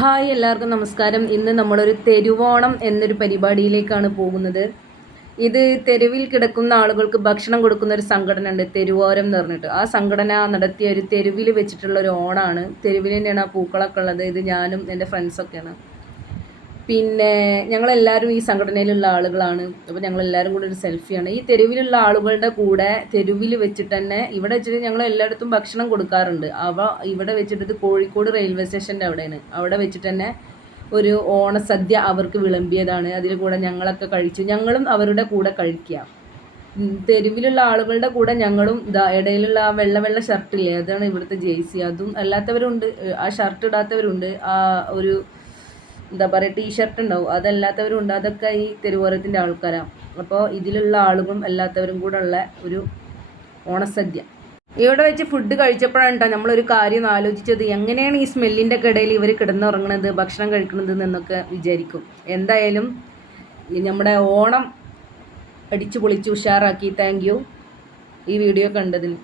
Hi എല്ലാവർക്കും നമസ്കാരം. ഇന്ന് നമ്മളൊരു തെരുവോണം എന്നൊരു പരിപാടിയിലേക്കാണ് പോകുന്നത്. ഇത് തെരുവിൽ കിടക്കുന്ന ആളുകൾക്ക് ഭക്ഷണം കൊടുക്കുന്ന ഒരു സംഘടന ഉണ്ട്, തെരുവോരം എന്ന് പറഞ്ഞിട്ട്. ആ സംഘടന നടത്തിയ ഒരു തെരുവിൽ വെച്ചിട്ടുള്ള ഒരു ഓണാണ്. തെരുവിൽ തന്നെയാണ് ആ പൂക്കളൊക്കെ ഉള്ളത്. ഇത് ഞാനും എൻ്റെ ഫ്രണ്ട്സൊക്കെയാണ്. പിന്നെ ഞങ്ങളെല്ലാവരും ഈ സംഘടനയിലുള്ള ആളുകളാണ്. അപ്പോൾ ഞങ്ങളെല്ലാവരും കൂടെ ഒരു സെൽഫിയാണ്. ഈ തെരുവിലുള്ള ആളുകളുടെ കൂടെ തെരുവിൽ വെച്ചിട്ട് തന്നെ ഇവിടെ വെച്ചിട്ട് ഞങ്ങൾ എല്ലായിടത്തും ഭക്ഷണം കൊടുക്കാറുണ്ട്. ഇവിടെ വെച്ചിട്ട് ഇത് കോഴിക്കോട് റെയിൽവേ സ്റ്റേഷൻ്റെ അവിടെയാണ്. അവിടെ വെച്ചിട്ട് തന്നെ ഒരു ഓണസദ്യ അവർക്ക് വിളമ്പിയതാണ്. അതിൽ കൂടെ ഞങ്ങളൊക്കെ കഴിച്ചു. ഞങ്ങളും അവരുടെ കൂടെ കഴിക്കുക. തെരുവിലുള്ള ആളുകളുടെ കൂടെ ഞങ്ങളും ഇടയിലുള്ള ആ വെള്ള ഷർട്ടില്ലേ, അതാണ് ഇവിടുത്തെ ജേഴ്സി. അതും അല്ലാത്തവരുണ്ട്, ആ ഷർട്ട് ഇടാത്തവരുണ്ട്, ആ ഒരു എന്താ പറയുക ടീഷർട്ട് ഉണ്ടാവും, അതല്ലാത്തവരും ഉണ്ട്. അതൊക്കെ ഈ തെരുവോരത്തിൻ്റെ ആൾക്കാരാണ്. അപ്പോൾ ഇതിലുള്ള ആളുകളും അല്ലാത്തവരും കൂടെ ഉള്ള ഒരു ഓണസദ്യ ഇവിടെ വെച്ച് ഫുഡ് കഴിച്ചപ്പോഴാണ് കേട്ടോ നമ്മളൊരു കാര്യം ആലോചിച്ചത്. എങ്ങനെയാണ് ഈ സ്മെല്ലിൻ്റെ ഒക്കെ ഇടയിൽ ഇവർ കിടന്നുറങ്ങണത്, ഭക്ഷണം കഴിക്കണത് എന്നൊക്കെ വിചാരിക്കും. എന്തായാലും നമ്മുടെ ഓണം അടിച്ചു പൊളിച്ച് ഉഷാറാക്കി. താങ്ക് യു ഈ വീഡിയോ കണ്ടതിന്.